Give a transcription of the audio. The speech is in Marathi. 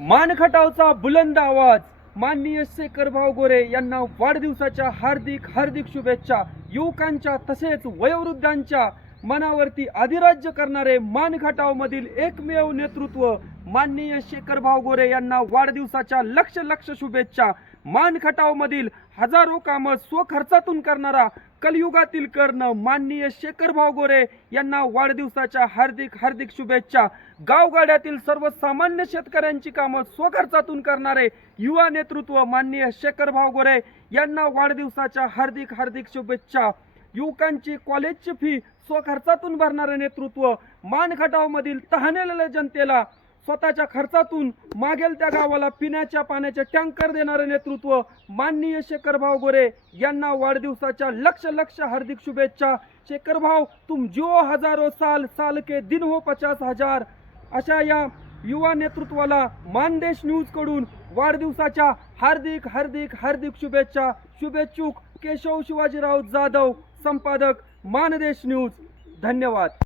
मानखटावचा बुलंद आवाज. माननीय शेखर भाव गोरे यांना वाढदिवसाच्या हार्दिक हार्दिक शुभेच्छा. युवकांच्या तसेच वयोवृद्धांच्या मनावरती अधिराज्य करणारे मानखटाव मधील एकमेव नेतृत्व माननीय शेखर भावगोरे यांना वाढदिवसाच्या लक्ष लक्ष शुभेच्छा. मानखटाव मधील हजारो कामं स्वखर्चातून करणारा कलियुगातील कर्ण माननीय शेखर भावगोरे यांना वाढदिवसाच्या हार्दिक हार्दिक शुभेच्छा. गावगाड्यातील सर्वसामान्य शेतकऱ्यांची कामं स्वखर्चातून करणारे युवा नेतृत्व माननीय शेखर भाऊ गोरे यांना वाढदिवसाच्या हार्दिक हार्दिक शुभेच्छा. युवकांची कॉलेजची फी स्वखर्चातून भरणारं नेतृत्व मानखटावमधील तहानेलेल्या जनतेला स्वतःच्या खर्चातून मागेल त्या गावाला पिण्याच्या पाण्याचे टँकर देणारे नेतृत्व माननीय शेखरभाव गोरे यांना वाढदिवसाच्या लक्ष लक्ष हार्दिक शुभेच्छा. शेखरभाव तुम जिओ हजारो साल साल के दिन हो पचास हजार. अशा या युवा नेतृत्वाला मानदेश न्यूजकडून वाढदिवसाच्या हार्दिक हार्दिक हार्दिक शुभेच्छा. शुभेच्छुक केशव शिवाजीराव जाधव संपादक मानदेश न्यूज धन्यवाद.